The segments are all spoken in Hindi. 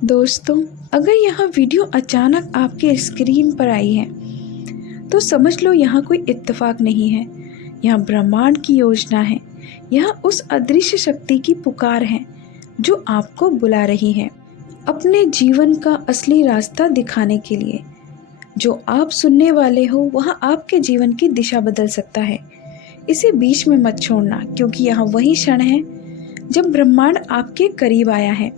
दोस्तों, अगर यह वीडियो अचानक आपके स्क्रीन पर आई है तो समझ लो यहाँ कोई इत्तेफाक नहीं है। यह ब्रह्मांड की योजना है। यह उस अदृश्य शक्ति की पुकार है जो आपको बुला रही है अपने जीवन का असली रास्ता दिखाने के लिए। जो आप सुनने वाले हो वह आपके जीवन की दिशा बदल सकता है। इसे बीच में मत छोड़ना, क्योंकि यह वही क्षण है जब ब्रह्मांड आपके करीब आया है।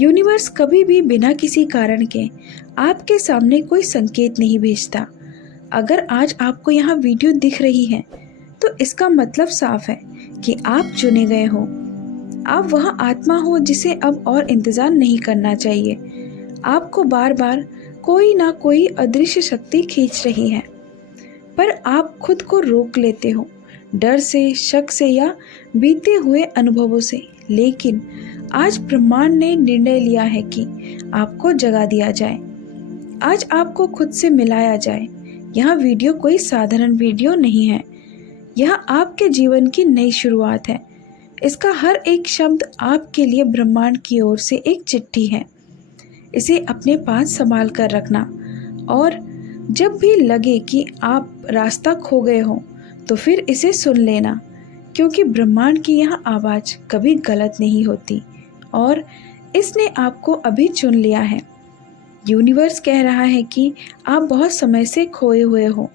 यूनिवर्स कभी भी बिना किसी कारण के आपके सामने कोई संकेत नहीं भेजता। अगर आज आपको यहाँ वीडियो दिख रही है तो इसका मतलब साफ है कि आप चुने गए हो। आप वह आत्मा हो जिसे अब और इंतज़ार नहीं करना चाहिए। आपको बार बार कोई ना कोई अदृश्य शक्ति खींच रही है, पर आप खुद को रोक लेते हो, डर से, शक से या बीते हुए अनुभवों से। लेकिन आज ब्रह्मांड ने निर्णय लिया है कि आपको जगा दिया जाए। आज आपको खुद से मिलाया जाए। यह वीडियो कोई साधारण वीडियो नहीं है। यह आपके जीवन की नई शुरुआत है। इसका हर एक शब्द आपके लिए ब्रह्मांड की ओर से एक चिट्ठी है। इसे अपने पास संभाल कर रखना, और जब भी लगे कि आप रास्ता खो गए हो तो फिर इसे सुन लेना, क्योंकि ब्रह्मांड की यह आवाज़ कभी गलत नहीं होती और इसने आपको अभी चुन लिया है। यूनिवर्स कह रहा है कि आप बहुत समय से खोए हुए हो।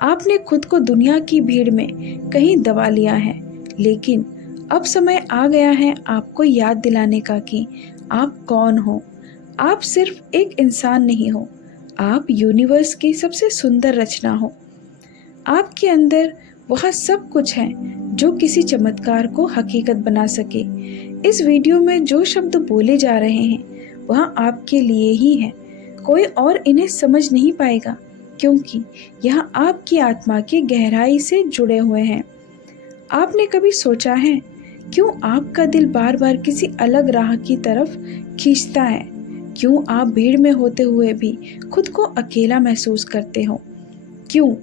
आपने खुद को दुनिया की भीड़ में कहीं दबा लिया है, लेकिन अब समय आ गया है आपको याद दिलाने का कि आप कौन हो। आप सिर्फ एक इंसान नहीं हो, आप यूनिवर्स की सबसे सुंदर रचना हो। आपके अंदर वह सब कुछ है जो किसी चमत्कार को हकीकत बना सके। इस वीडियो में जो शब्द बोले जा रहे हैं वह आपके लिए ही है। कोई और इन्हें समझ नहीं पाएगा, क्योंकि यह आपकी आत्मा की गहराई से जुड़े हुए हैं। आपने कभी सोचा है क्यों आपका दिल बार बार किसी अलग राह की तरफ खींचता है? क्यों आप भीड़ में होते हुए भी खुद को अकेला महसूस करते हो? क्यों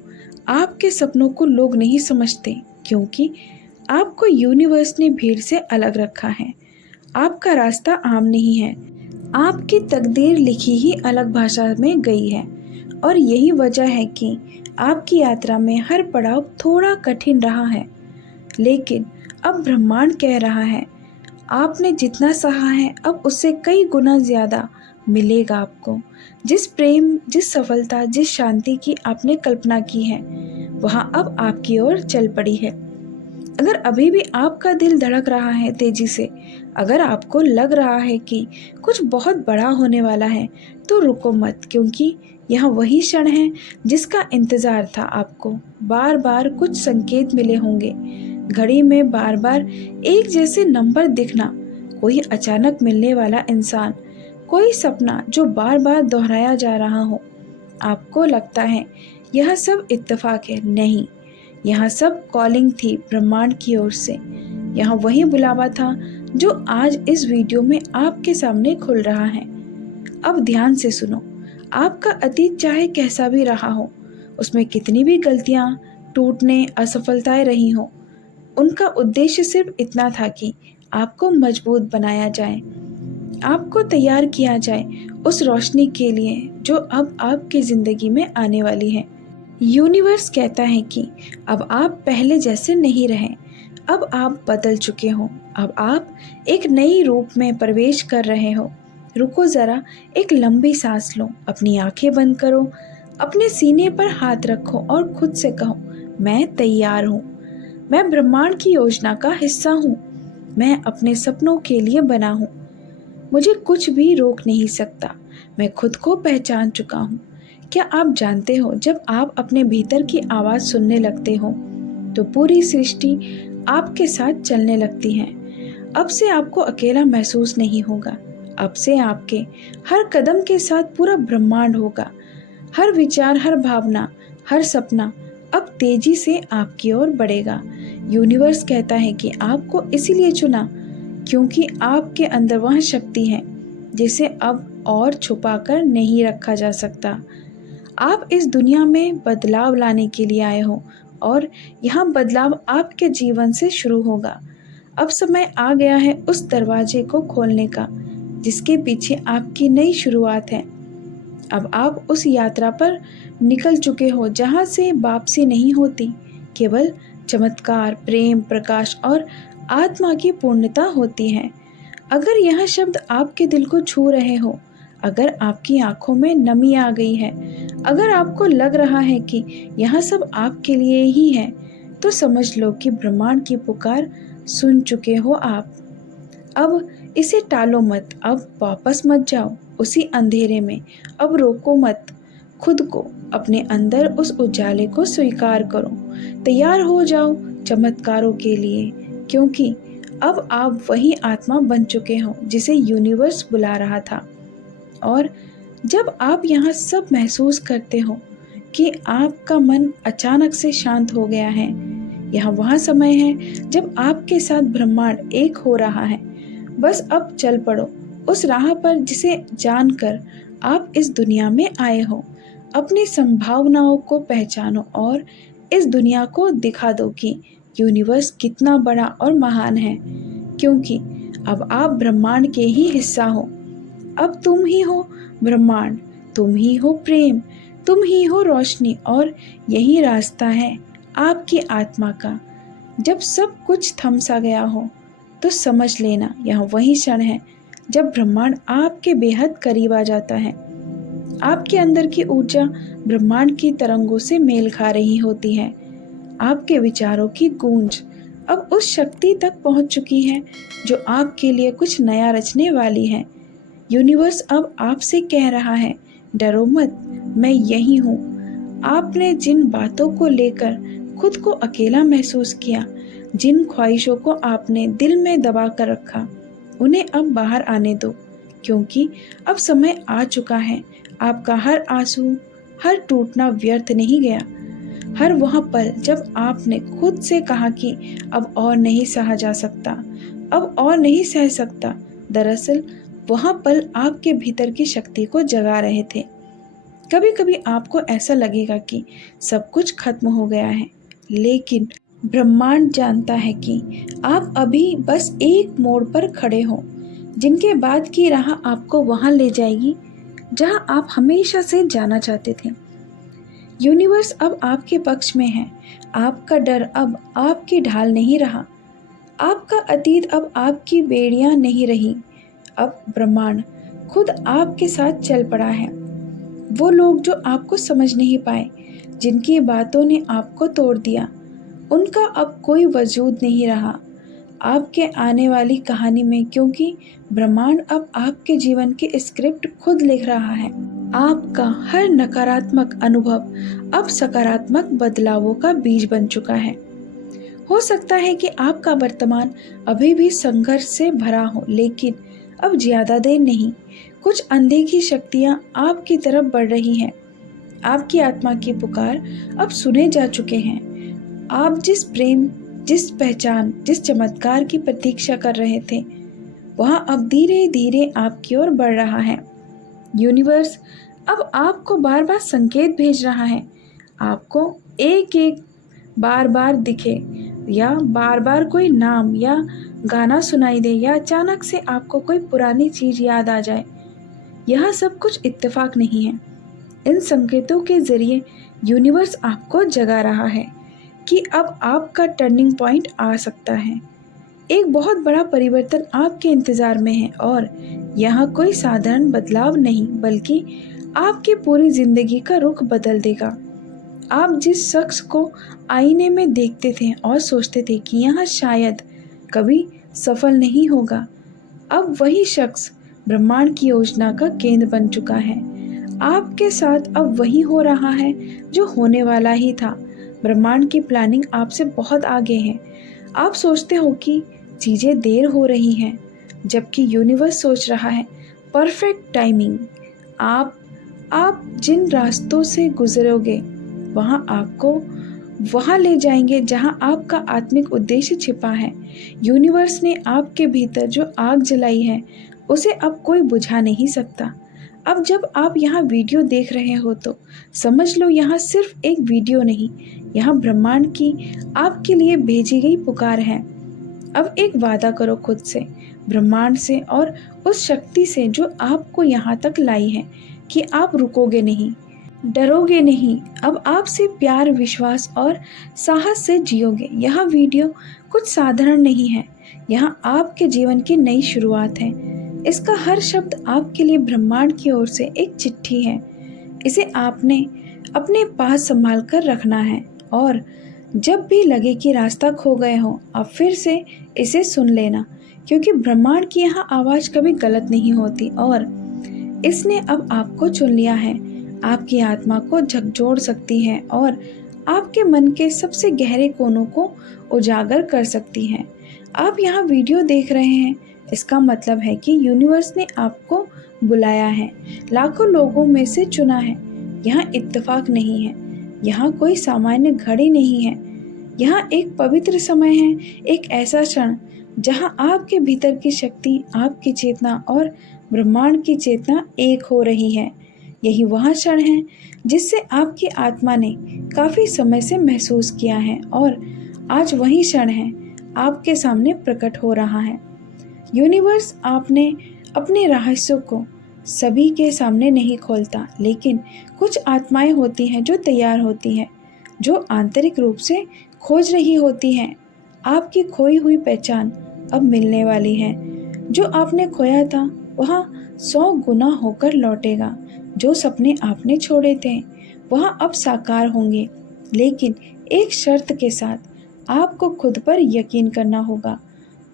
आपके सपनों को लोग नहीं समझते? क्योंकि आपको यूनिवर्स ने भीड़ से अलग रखा है। आपका रास्ता आम नहीं है। आपकी तकदीर लिखी ही अलग भाषा में गई है, और यही वजह है कि आपकी यात्रा में हर पड़ाव थोड़ा कठिन रहा है। लेकिन अब ब्रह्मांड कह रहा है, आपने जितना सहा है अब उससे कई गुना ज़्यादा मिलेगा आपको। जिस प्रेम, जिस सफलता, जिस शांति की आपने कल्पना की है वह अब आपकी ओर चल पड़ी है। अगर अभी भी आपका दिल धड़क रहा है तेजी से, अगर आपको लग रहा है कि कुछ बहुत बड़ा होने वाला है, तो रुको मत, क्योंकि यह वही क्षण है जिसका इंतज़ार था आपको। बार बार कुछ संकेत मिले होंगे, घड़ी में बार बार एक जैसे नंबर दिखना, कोई अचानक मिलने वाला इंसान, कोई सपना जो बार बार दोहराया जा रहा हो। आपको लगता है यह सब इत्तेफाक है? नहीं, यह सब कॉलिंग थी ब्रह्मांड की ओर से। यह वही बुलावा था जो आज इस वीडियो में आपके सामने खुल रहा है। अब ध्यान से सुनो। आपका अतीत चाहे कैसा भी रहा हो, उसमें कितनी भी गलतियां, टूटने, असफलताएं रही हो, उनका उद्देश्य सिर्फ इतना था कि आपको मजबूत बनाया जाए, आपको तैयार किया जाए उस रोशनी के लिए जो अब आपकी ज़िंदगी में आने वाली है। यूनिवर्स कहता है कि अब आप पहले जैसे नहीं रहे। अब आप बदल चुके हो। अब आप एक नई रूप में प्रवेश कर रहे हो। रुको ज़रा, एक लंबी सांस लो, अपनी आंखें बंद करो, अपने सीने पर हाथ रखो और खुद से कहो, मैं तैयार हूँ। मैं ब्रह्मांड की योजना का हिस्सा हूँ। मैं अपने सपनों के लिए बना हूँ। मुझे कुछ भी रोक नहीं सकता। मैं खुद को पहचान चुका हूँ। क्या आप जानते हो, जब आप अपने भीतर की आवाज़ सुनने लगते हो तो पूरी सृष्टि आपके साथ चलने लगती है। अब से आपको अकेला महसूस नहीं होगा। अब से आपके हर कदम के साथ पूरा ब्रह्मांड होगा। हर विचार, हर भावना, हर सपना अब तेजी से आपकी ओर बढ़ेगा। यूनिवर्स कहता है कि आपको इसीलिए चुना क्योंकि आपके अंदर वह शक्ति है जिसे अब और छुपाकर नहीं रखा जा सकता। आप इस दुनिया में बदलाव लाने के लिए आए हो, और यह बदलाव आपके जीवन से शुरू होगा। अब समय आ गया है उस दरवाजे को खोलने का जिसके पीछे आपकी नई शुरुआत है। अब आप उस यात्रा पर निकल चुके हो जहाँ से वापसी नहीं होती, केवल चमत्कार, प्रेम, प्रकाश और आत्मा की पूर्णता होती है। अगर यह शब्द आपके दिल को छू रहे हो, अगर आपकी आंखों में नमी आ गई है, अगर आपको लग रहा है कि यह सब आपके लिए ही है, तो समझ लो कि ब्रह्मांड की पुकार सुन चुके हो आप। अब इसे टालो मत, अब वापस मत जाओ उसी अंधेरे में, अब रोको मत खुद को, अपने अंदर उस उजाले को स्वीकार करो। तैयार हो जाओ चमत्कारों के लिए, क्योंकि अब आप वही आत्मा बन चुके हो जिसे यूनिवर्स बुला रहा था। और जब आप यहाँ सब महसूस करते हो कि आपका मन अचानक से शांत हो गया है, यह वह समय है जब आपके साथ ब्रह्मांड एक हो रहा है। बस अब चल पड़ो उस राह पर जिसे जानकर आप इस दुनिया में आए हो। अपनी संभावनाओं को पहचानो और इस दुनिया को दिखा दो कि यूनिवर्स कितना बड़ा और महान है, क्योंकि अब आप ब्रह्मांड के ही हिस्सा हो। अब तुम ही हो ब्रह्मांड, तुम ही हो प्रेम, तुम ही हो रोशनी, और यही रास्ता है आपकी आत्मा का। जब सब कुछ थम सा गया हो, तो समझ लेना यह वही क्षण है जब ब्रह्मांड आपके बेहद करीब आ जाता है। आपके अंदर की ऊर्जा ब्रह्मांड की तरंगों से मेल खा रही होती है। आपके विचारों की गूंज अब उस शक्ति तक पहुंच चुकी है जो आपके लिए कुछ नया रचने वाली है। यूनिवर्स अब आपसे कह रहा है, डरो मत, मैं यही हूँ। आपने जिन बातों को लेकर खुद को अकेला महसूस किया, जिन ख्वाहिशों को आपने दिल में दबा कर रखा, उन्हें अब बाहर आने दो, क्योंकि अब समय आ चुका है। आपका हर आंसू, हर टूटना व्यर्थ नहीं गया। हर वह पल जब आपने खुद से कहा कि अब और नहीं सहा जा सकता, अब और नहीं सह सकता, दरअसल वह पल आपके भीतर की शक्ति को जगा रहे थे। कभी कभी आपको ऐसा लगेगा कि सब कुछ खत्म हो गया है, लेकिन ब्रह्मांड जानता है कि आप अभी बस एक मोड़ पर खड़े हो, जिनके बाद की राह आपको वहां ले जाएगी जहां आप हमेशा से जाना चाहते थे। यूनिवर्स अब आपके पक्ष में है। आपका डर अब आपकी ढाल नहीं रहा, आपका अतीत अब आपकी बेड़ियां नहीं रही। अब ब्रह्मांड खुद आपके साथ चल पड़ा है। वो लोग जो आपको समझ नहीं पाए, जिनकी बातों ने आपको तोड़ दिया, उनका अब कोई वजूद नहीं रहा आपके आने वाली कहानी में, क्योंकि ब्रह्मांड अब आपके जीवन की स्क्रिप्ट खुद लिख रहा है। आपका हर नकारात्मक अनुभव अब सकारात्मक बदलावों का बीज बन चुका है। हो सकता है कि आपका वर्तमान अभी भी संघर्ष से भरा हो, लेकिन अब ज्यादा देर नहीं। कुछ अनदेखी शक्तियां आपकी तरफ बढ़ रही हैं। आपकी आत्मा की पुकार अब सुने जा चुके हैं। आप जिस प्रेम, जिस पहचान, जिस चमत्कार की प्रतीक्षा कर रहे थे, वह अब धीरे धीरे आपकी ओर बढ़ रहा है। यूनिवर्स अब आपको बार बार संकेत भेज रहा है। आपको एक एक बार बार दिखे, या बार बार कोई नाम या गाना सुनाई दे, या अचानक से आपको कोई पुरानी चीज याद आ जाए। यह सब कुछ इत्तेफाक नहीं है। इन संकेतों के जरिए यूनिवर्स आपको जगा रहा है कि अब आपका टर्निंग पॉइंट आ सकता है। एक बहुत बड़ा परिवर्तन आपके इंतजार में है, और यह कोई साधारण बदलाव नहीं, बल्कि आपकी पूरी जिंदगी का रुख बदल देगा। आप जिस शख्स को आईने में देखते थे और सोचते थे कि यह शायद कभी सफल नहीं होगा, अब वही शख्स ब्रह्मांड की योजना का केंद्र बन चुका है। आपके साथ अब वही हो रहा है जो होने वाला ही था। ब्रह्मांड की प्लानिंग आपसे बहुत आगे है। आप सोचते हो कि चीज़ें देर हो रही हैं, जबकि यूनिवर्स सोच रहा है परफेक्ट टाइमिंग। आप जिन रास्तों से गुजरोगे, वहाँ आपको वहाँ ले जाएंगे जहाँ आपका आत्मिक उद्देश्य छिपा है। यूनिवर्स ने आपके भीतर जो आग जलाई है, उसे अब कोई बुझा नहीं सकता। अब जब आप यहाँ वीडियो देख रहे हो, तो समझ लो यहाँ सिर्फ एक वीडियो नहीं, यहाँ ब्रह्मांड की आपके लिए भेजी गई पुकार है। अब एक वादा करो खुद से, ब्रह्मांड से और उस शक्ति से जो आपको यहाँ तक लाई है कि आप रुकोगे नहीं, डरोगे नहीं। अब आपसे प्यार, विश्वास और साहस से जियोगे। यह वीडियो कुछ साधारण नहीं है, यहाँ आपके जीवन की नई शुरुआत है। इसका हर शब्द आपके लिए ब्रह्मांड की ओर से एक चिट्ठी है। इसे आपने अपने पास संभाल कर रखना है और जब भी लगे कि रास्ता खो गए हो, अब फिर से इसे सुन लेना, क्योंकि ब्रह्मांड की यहाँ आवाज़ कभी गलत नहीं होती और इसने अब आपको चुन लिया है। आपकी आत्मा को झकझोर सकती है और आपके मन के सबसे गहरे कोनों को उजागर कर सकती है। आप यहाँ वीडियो देख रहे हैं, इसका मतलब है कि यूनिवर्स ने आपको बुलाया है, लाखों लोगों में से चुना है। यहाँ इत्तेफाक नहीं है, यहाँ कोई सामान्य घड़ी नहीं है, यहाँ एक पवित्र समय है, एक ऐसा क्षण जहाँ आपके भीतर की शक्ति, आपकी चेतना और ब्रह्मांड की चेतना एक हो रही है। यही वह क्षण है जिससे आपकी आत्मा ने काफ़ी समय से महसूस किया है और आज वही क्षण है आपके सामने प्रकट हो रहा है। यूनिवर्स आपने अपने रहस्यों को सभी के सामने नहीं खोलता, लेकिन कुछ आत्माएं होती हैं जो तैयार होती हैं, जो आंतरिक रूप से खोज रही होती हैं। आपकी खोई हुई पहचान अब मिलने वाली है। जो आपने खोया था वह 100 गुना होकर लौटेगा। जो सपने आपने छोड़े थे वह अब साकार होंगे, लेकिन एक शर्त के साथ। आपको खुद पर यकीन करना होगा,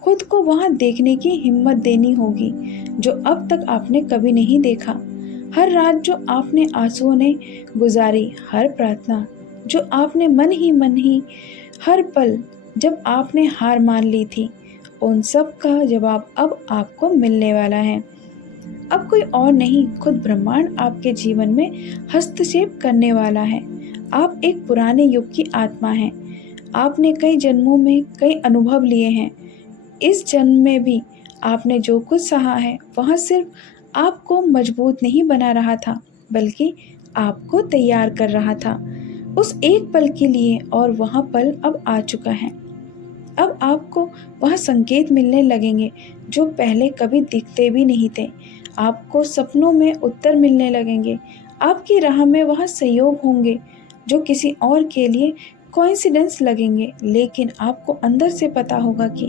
खुद को वहाँ देखने की हिम्मत देनी होगी जो अब तक आपने कभी नहीं देखा। हर रात जो आपने आंसुओं ने गुजारी, हर प्रार्थना जो आपने मन ही हर पल जब आपने हार मान ली थी, उन सब का जवाब अब आपको मिलने वाला है। अब कोई और नहीं, खुद ब्रह्मांड आपके जीवन में हस्तक्षेप करने वाला है। आप एक पुराने युग की आत्मा हैं। आपने कई जन्मों में कई अनुभव लिए हैं। इस जन्म में भी आपने जो कुछ सहा है वह सिर्फ आपको मजबूत नहीं बना रहा था, बल्कि आपको तैयार कर रहा था उस एक पल के लिए, और वह पल अब आ चुका है। अब आपको वह संकेत मिलने लगेंगे जो पहले कभी दिखते भी नहीं थे। आपको सपनों में उत्तर मिलने लगेंगे। आपकी राह में वह सहयोग होंगे जो किसी और के लिए कोइंसिडेंस लगेंगे, लेकिन आपको अंदर से पता होगा कि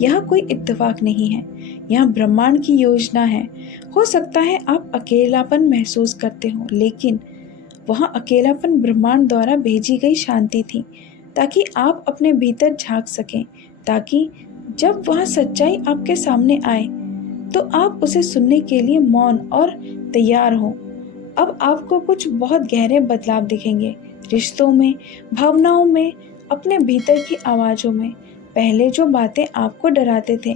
यह कोई इत्तेफाक नहीं है, यह ब्रह्मांड की योजना है। हो सकता है आप अकेलापन महसूस करते हो, लेकिन वह अकेलापन ब्रह्मांड द्वारा भेजी गई शांति थी, ताकि आप अपने भीतर झांक सकें, ताकि जब वह सच्चाई आपके सामने आए तो आप उसे सुनने के लिए मौन और तैयार हो। अब आपको कुछ बहुत गहरे बदलाव दिखेंगे, रिश्तों में, भावनाओं में, अपने भीतर की आवाज़ों में। पहले जो बातें आपको डराते थे,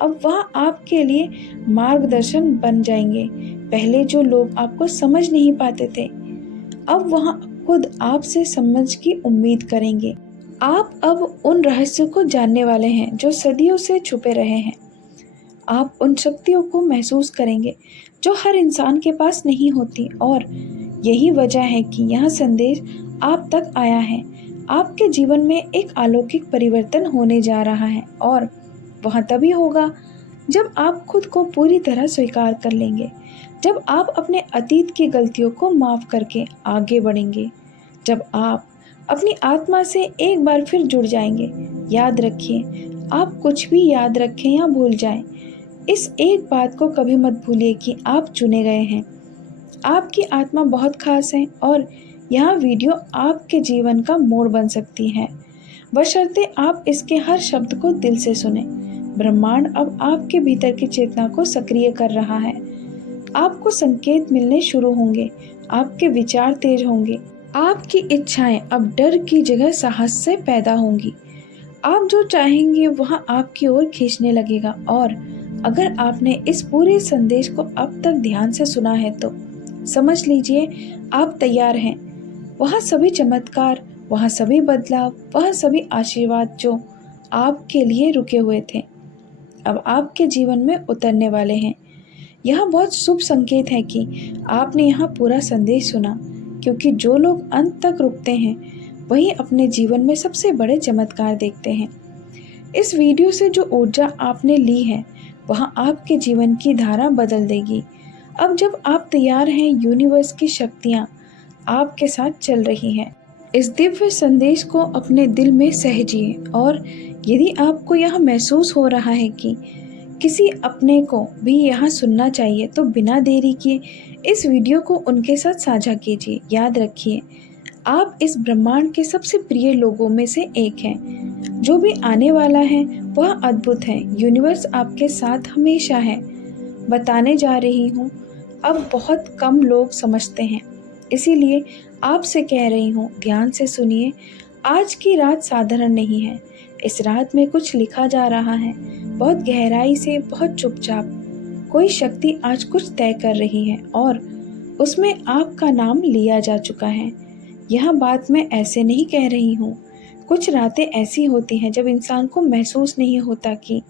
अब वह आपके लिए मार्गदर्शन बन जाएंगे। पहले जो लोग आपको समझ नहीं पाते थे, अब वह खुद आपसे समझ की उम्मीद करेंगे। आप अब उन रहस्यों को जानने वाले हैं जो सदियों से छुपे रहे हैं। आप उन शक्तियों को महसूस करेंगे जो हर इंसान के पास नहीं होती, और यही वजह है कि यह संदेश आप तक आया है। आपके जीवन में एक अलौकिक परिवर्तन होने जा रहा है, और वह तभी होगा जब आप खुद को पूरी तरह स्वीकार कर लेंगे, जब आप अपने अतीत की गलतियों को माफ़ करके आगे बढ़ेंगे, जब आप अपनी आत्मा से एक बार फिर जुड़ जाएंगे। याद रखिए, आप कुछ भी याद रखें या भूल जाएं, इस एक बात को कभी मत भूलिए कि आप चुने गए हैं। आपकी आत्मा बहुत खास है और यह वीडियो आपके जीवन का मोड़ बन सकती है, बशर्ते आप इसके हर शब्द को दिल से सुने। ब्रह्मांड अब आपके भीतर की चेतना को सक्रिय कर रहा है। आपको संकेत मिलने शुरू होंगे, आपके विचार तेज होंगे, आपकी इच्छाएं अब डर की जगह साहस से पैदा होंगी। आप जो चाहेंगे वह आपकी ओर खींचने लगेगा, और अगर आपने इस पूरे संदेश को अब तक ध्यान से सुना है तो समझ लीजिए आप तैयार हैं। वह सभी चमत्कार, वह सभी बदलाव, वह सभी आशीर्वाद जो आपके लिए रुके हुए थे, अब आपके जीवन में उतरने वाले हैं। यह बहुत शुभ संकेत है कि आपने यह पूरा संदेश सुना, क्योंकि जो लोग अंत तक रुकते हैं वही अपने जीवन में सबसे बड़े चमत्कार देखते हैं। इस वीडियो से जो ऊर्जा आपने ली है वह आपके जीवन की धारा बदल देगी। अब जब आप तैयार हैं, यूनिवर्स की शक्तियाँ आपके साथ चल रही हैं। इस दिव्य संदेश को अपने दिल में सहेजिए और यदि आपको यह महसूस हो रहा है कि किसी अपने को भी यहाँ सुनना चाहिए तो बिना देरी किए इस वीडियो को उनके साथ साझा कीजिए। याद रखिए, आप इस ब्रह्मांड के सबसे प्रिय लोगों में से एक हैं। जो भी आने वाला है वह अद्भुत है। यूनिवर्स आपके साथ हमेशा है। बताने जा रही हूँ, अब बहुत कम लोग समझते हैं, इसीलिए आपसे कह रही हूँ, ध्यान से सुनिए। आज की रात साधारण नहीं है। इस रात में कुछ लिखा जा रहा है, बहुत गहराई से, बहुत चुपचाप। कोई शक्ति आज कुछ तय कर रही है और उसमें आपका नाम लिया जा चुका है। यह बात मैं ऐसे नहीं कह रही हूँ। कुछ रातें ऐसी होती हैं जब इंसान को महसूस नहीं होता कि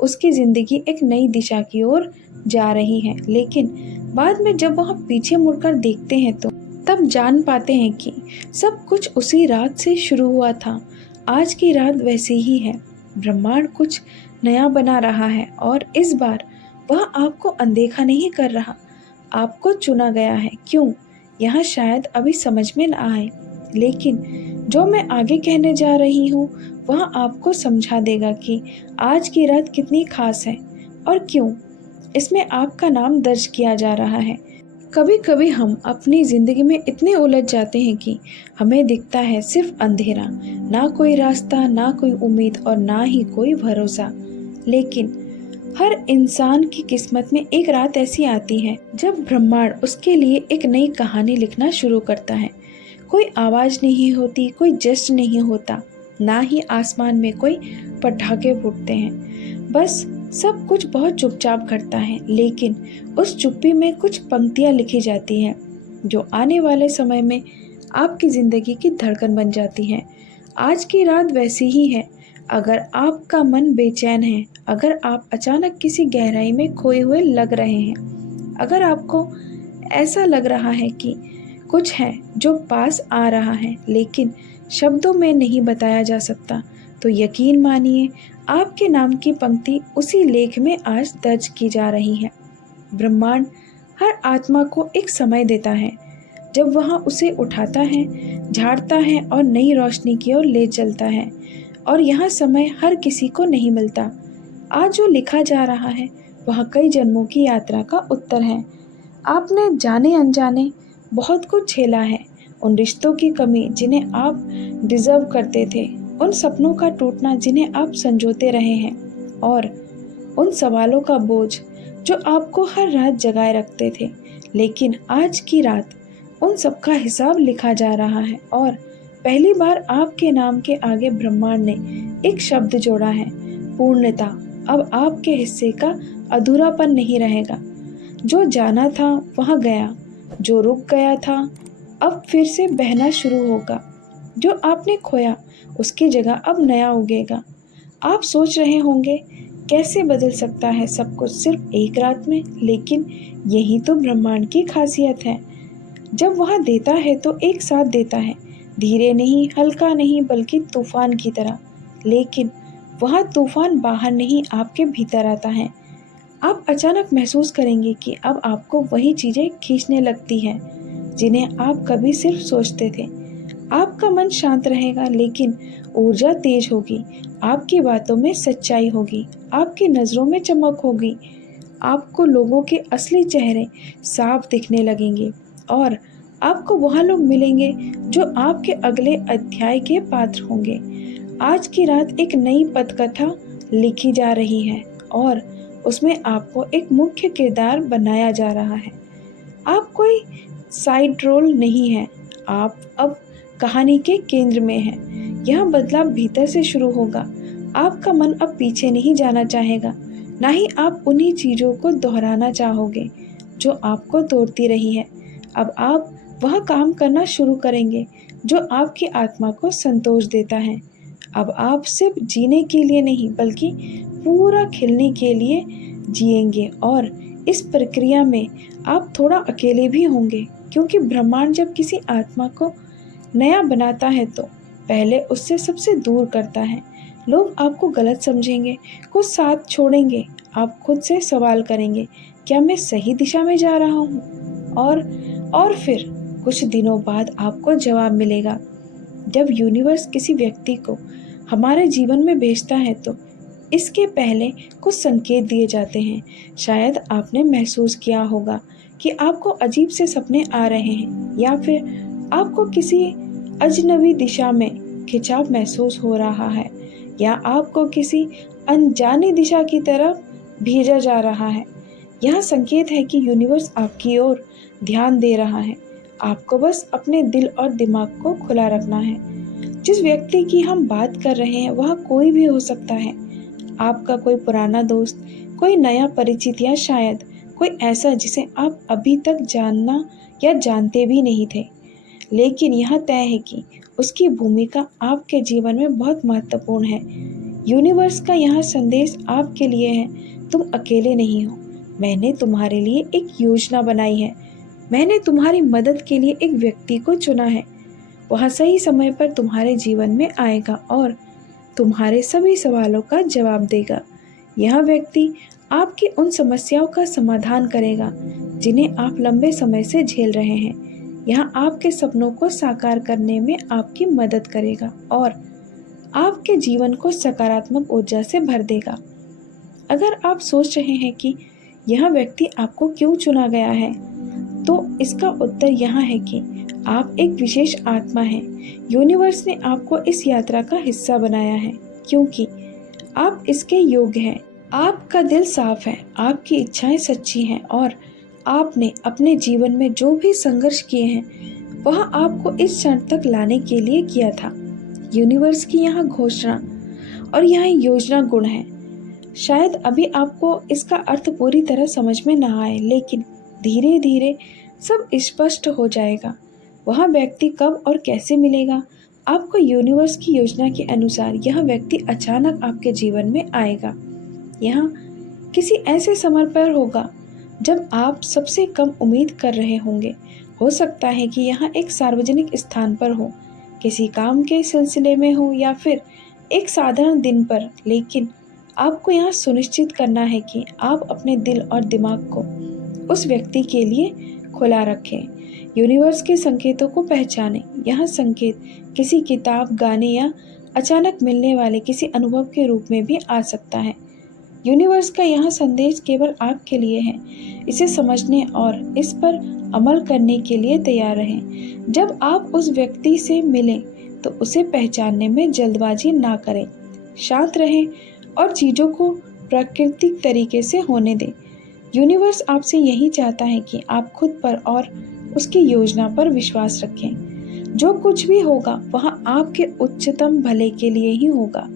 उसकी ज़िंदगी एक नई दिशा की ओर जा रही है, लेकिन बाद में जब वह पीछे मुड़कर देखते हैं तो तब जान पाते हैं कि सब कुछ उसी रात से शुरू हुआ था। आज की रात वैसी ही है। ब्रह्मांड कुछ नया बना रहा है और इस बार वह आपको अनदेखा नहीं कर रहा। आपको चुना गया है। क्यों? यह शायद अभी समझ में न आए, लेकिन जो मैं आगे कहने जा रही हूँ वह आपको समझा देगा कि आज की रात कितनी खास है और क्यों इसमें आपका नाम दर्ज किया जा रहा है। कभी कभी हम अपनी ज़िंदगी में इतने उलझ जाते हैं कि हमें दिखता है सिर्फ अंधेरा, ना कोई रास्ता, ना कोई उम्मीद और ना ही कोई भरोसा। लेकिन हर इंसान की किस्मत में एक रात ऐसी आती है जब ब्रह्मांड उसके लिए एक नई कहानी लिखना शुरू करता है। कोई आवाज़ नहीं होती, कोई जश्न नहीं होता, ना ही आसमान में कोई पटाखे फूटते हैं। बस सब कुछ बहुत चुपचाप घटता है, लेकिन उस चुप्पी में कुछ पंक्तियाँ लिखी जाती हैं जो आने वाले समय में आपकी ज़िंदगी की धड़कन बन जाती हैं। आज की रात वैसी ही है। अगर आपका मन बेचैन है, अगर आप अचानक किसी गहराई में खोए हुए लग रहे हैं, अगर आपको ऐसा लग रहा है कि कुछ है जो पास आ रहा है लेकिन शब्दों में नहीं बताया जा सकता, तो यकीन मानिए आपके नाम की पंक्ति उसी लेख में आज दर्ज की जा रही है। ब्रह्मांड हर आत्मा को एक समय देता है जब वह उसे उठाता है, झाड़ता है और नई रोशनी की ओर ले चलता है, और यह समय हर किसी को नहीं मिलता। आज जो लिखा जा रहा है वह कई जन्मों की यात्रा का उत्तर है। आपने जाने अनजाने बहुत कुछ झेला है। उन रिश्तों की कमी जिन्हें आप डिजर्व करते थे, उन सपनों का टूटना जिन्हें आप संजोते रहे हैं, और उन सवालों का बोझ जो आपको हर रात जगाए रखते थे। लेकिन आज की रात उन सब का हिसाब लिखा जा रहा है और पहली बार आपके नाम के आगे ब्रह्मांड ने एक शब्द जोड़ा है, पूर्णता। अब आपके हिस्से का अधूरापन नहीं रहेगा। जो जाना था वह गया, जो रुक गया था अब फिर से बहना शुरू होगा। जो आपने खोया उसकी जगह अब नया उगेगा। आप सोच रहे होंगे कैसे बदल सकता है सब कुछ सिर्फ एक रात में, लेकिन यही तो ब्रह्मांड की खासियत है। जब वह देता है तो एक साथ देता है, धीरे नहीं, हल्का नहीं, बल्कि तूफान की तरह। लेकिन वह तूफान बाहर नहीं, आपके भीतर आता है। आप अचानक महसूस करेंगे कि अब आपको वही चीज़ें खींचने लगती हैं जिन्हें आप कभी सिर्फ सोचते थे। आपका मन शांत रहेगा लेकिन ऊर्जा तेज होगी। आपकी बातों में सच्चाई होगी, आपकी नज़रों में चमक होगी। आपको लोगों के असली चेहरे साफ दिखने लगेंगे और आपको वह लोग मिलेंगे जो आपके अगले अध्याय के पात्र होंगे। आज की रात एक नई पटकथा लिखी जा रही है और उसमें आपको एक मुख्य किरदार बनाया जा रहा है। आप कोई साइड रोल नहीं है, आप अब कहानी के केंद्र में हैं। यह बदलाव भीतर से शुरू होगा। आपका मन अब पीछे नहीं जाना चाहेगा, ना ही आप उन्हीं चीज़ों को दोहराना चाहोगे जो आपको तोड़ती रही है। अब आप वह काम करना शुरू करेंगे जो आपकी आत्मा को संतोष देता है। अब आप सिर्फ जीने के लिए नहीं बल्कि पूरा खिलने के लिए जिएंगे, और इस प्रक्रिया में आप थोड़ा अकेले भी होंगे, क्योंकि ब्रह्मांड जब किसी आत्मा को नया बनाता है तो पहले उससे सबसे दूर करता है, लोग आपको गलत समझेंगे, कुछ साथ छोड़ेंगे, आप खुद से सवाल करेंगे, क्या मैं सही दिशा में जा रहा हूँ? और फिर कुछ दिनों बाद आपको जवाब मिलेगा। जब यूनिवर्स किसी व्यक्ति को हमारे जीवन में भेजता है तो इसके पहले कुछ संकेत दिए जाते हैं। शायद आपने महसूस किया होगा कि आपको अजीब से सपने आ रहे हैं, या फिर आपको किसी अजनबी दिशा में खिंचाव महसूस हो रहा है, या आपको किसी अनजानी दिशा की तरफ भेजा जा रहा है। यह संकेत है कि यूनिवर्स आपकी ओर ध्यान दे रहा है। आपको बस अपने दिल और दिमाग को खुला रखना है। जिस व्यक्ति की हम बात कर रहे हैं वह कोई भी हो सकता है। आपका कोई पुराना दोस्त, कोई नया परिचित, या शायद कोई ऐसा जिसे आप अभी तक जानना या जानते भी नहीं थे। लेकिन यह तय है कि उसकी भूमिका आपके जीवन में बहुत महत्वपूर्ण है। यूनिवर्स का यह संदेश आपके लिए है, तुम अकेले नहीं हो। मैंने तुम्हारे लिए एक योजना बनाई है। मैंने तुम्हारी मदद के लिए एक व्यक्ति को चुना है। वह सही समय पर तुम्हारे जीवन में आएगा और तुम्हारे सभी सवालों का जवाब देगा। यह व्यक्ति आपकी उन समस्याओं का समाधान करेगा जिन्हें आप लंबे समय से झेल रहे हैं। यह आपके सपनों को साकार करने में आपकी मदद करेगा और आपके जीवन को सकारात्मक ऊर्जा से भर देगा। अगर आप सोच रहे हैं कि यह व्यक्ति आपको क्यों चुना गया है, तो इसका उत्तर यहाँ है कि आप एक विशेष आत्मा हैं। यूनिवर्स ने आपको इस यात्रा का हिस्सा बनाया है क्योंकि आप इसके योग्य हैं। आपका दिल साफ है, आपकी इच्छाएं सच्ची हैं और आपने अपने जीवन में जो भी संघर्ष किए हैं वह आपको इस क्षण तक लाने के लिए किया था। यूनिवर्स की यह घोषणा और यह योजना गुण है। शायद अभी आपको इसका अर्थ पूरी तरह समझ में ना आए, लेकिन धीरे धीरे सब स्पष्ट हो जाएगा। वह व्यक्ति कब और कैसे मिलेगा, आपको यूनिवर्स की योजना के अनुसार यह व्यक्ति अचानक आपके जीवन में आएगा। यह किसी ऐसे समय पर होगा जब आप सबसे कम उम्मीद कर रहे होंगे। हो सकता है कि यह एक सार्वजनिक स्थान पर हो, किसी काम के सिलसिले में हो, या फिर एक साधारण दिन पर। लेकिन आपको यह सुनिश्चित करना है कि आप अपने दिल और दिमाग को उस व्यक्ति के लिए खुला रखें। यूनिवर्स के संकेतों को पहचानें। यह संकेत किसी किताब, गाने या अचानक मिलने वाले किसी अनुभव के रूप में भी आ सकता है। यूनिवर्स का यह संदेश केवल आपके लिए है। इसे समझने और इस पर अमल करने के लिए तैयार रहें। जब आप उस व्यक्ति से मिलें तो उसे पहचानने में जल्दबाजी ना करें। शांत रहें और चीज़ों को प्राकृतिक तरीके से होने दें। यूनिवर्स आपसे यही चाहता है कि आप खुद पर और उसकी योजना पर विश्वास रखें। जो कुछ भी होगा वह आपके उच्चतम भले के लिए ही होगा।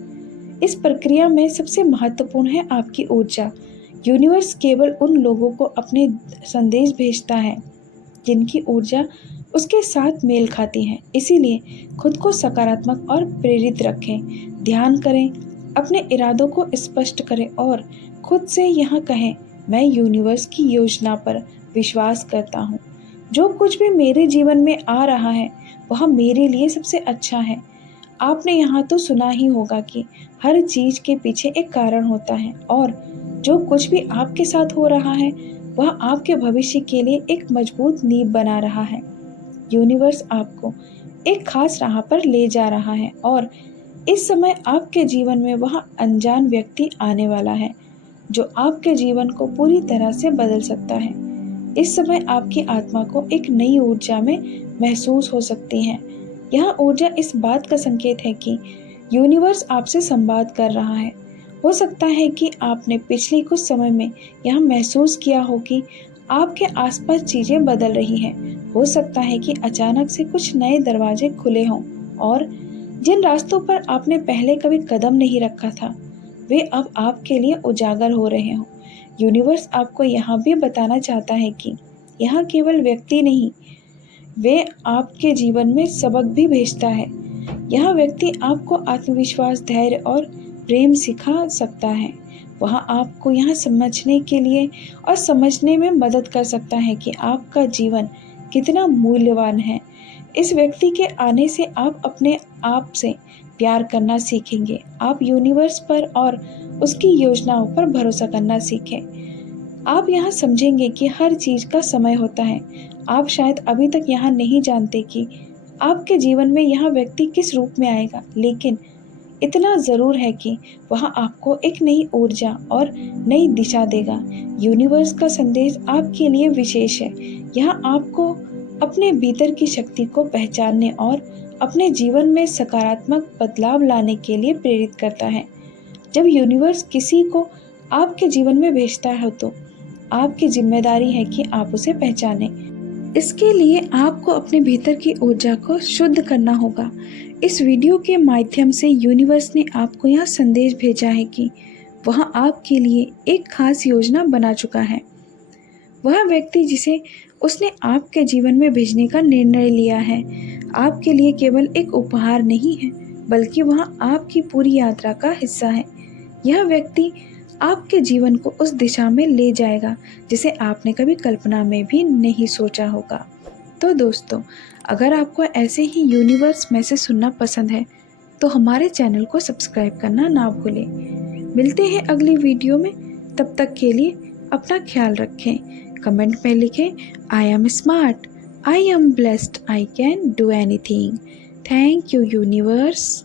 इस प्रक्रिया में सबसे महत्वपूर्ण है आपकी ऊर्जा। यूनिवर्स केवल उन लोगों को अपने संदेश भेजता है जिनकी ऊर्जा उसके साथ मेल खाती है। इसीलिए खुद को सकारात्मक और प्रेरित रखें। ध्यान करें, अपने इरादों को स्पष्ट करें और खुद से यह कहें, मैं यूनिवर्स की योजना पर विश्वास करता हूँ। जो कुछ भी मेरे जीवन में आ रहा है वह मेरे लिए सबसे अच्छा है। आपने यहाँ तो सुना ही होगा कि हर चीज़ के पीछे एक कारण होता है और जो कुछ भी आपके साथ हो रहा है वह आपके भविष्य के लिए एक मजबूत नींव बना रहा है। यूनिवर्स आपको एक खास राह पर ले जा रहा है और इस समय आपके जीवन में वह अनजान व्यक्ति आने वाला है जो आपके जीवन को पूरी तरह से बदल सकता है। इस समय आपकी आत्मा को एक नई ऊर्जा में महसूस हो सकती है। यह ऊर्जा इस बात का संकेत है कि यूनिवर्स आपसे संवाद कर रहा है। हो सकता है कि आपने पिछले कुछ समय में यह महसूस किया हो कि आपके आसपास चीज़ें बदल रही हैं। हो सकता है कि अचानक से कुछ नए दरवाजे खुले हों और जिन रास्तों पर आपने पहले कभी कदम नहीं रखा था वे अब आपके लिए उजागर हो रहे हों। यूनिवर्स आपको यहाँ भी बताना चाहता है कि यह केवल व्यक्ति नहीं, वे आपके जीवन में सबक भी भेजता है। यह व्यक्ति आपको आत्मविश्वास, धैर्य और प्रेम सिखा सकता है। वह आपको यह समझने के लिए और समझने में मदद कर सकता है कि आपका जीवन कितना मूल्यवान है। इस व्यक्ति के आने से आप अपने आप से प्यार करना सीखेंगे। आप यूनिवर्स पर और उसकी योजनाओं पर भरोसा करना सीखें। आप यहाँ समझेंगे कि हर चीज़ का समय होता है। आप शायद अभी तक यहाँ नहीं जानते कि आपके जीवन में यह व्यक्ति किस रूप में आएगा, लेकिन इतना ज़रूर है कि वह आपको एक नई ऊर्जा और नई दिशा देगा। यूनिवर्स का संदेश आपके लिए विशेष है। यह आपको अपने भीतर की शक्ति को पहचानने और अपने जीवन में सकारात्मक बदलाव लाने के लिए प्रेरित करता है। जब यूनिवर्स किसी को आपके जीवन में भेजता है तो आपकी जिम्मेदारी है कि आप उसे पहचानें। इसके लिए आपको अपने भीतर की ऊर्जा को शुद्ध करना होगा। इस वीडियो के माध्यम से यूनिवर्स ने आपको यह संदेश भेजा है कि वह आपके लिए एक खास योजना बना चुका है। वह व्यक्ति जिसे उसने आपके जीवन में भेजने का निर्णय लिया है, आपके लिए केवल एक उपहार नहीं है, बल्कि वह आपकी पूरी यात्रा का हिस्सा है। यह व्यक्ति आपके जीवन को उस दिशा में ले जाएगा जिसे आपने कभी कल्पना में भी नहीं सोचा होगा। तो दोस्तों, अगर आपको ऐसे ही यूनिवर्स मैसेज सुनना पसंद है तो हमारे चैनल को सब्सक्राइब करना ना भूलें। मिलते हैं अगली वीडियो में। तब तक के लिए अपना ख्याल रखें। कमेंट में लिखें, I am smart, I am blessed, I can do anything. Thank you universe.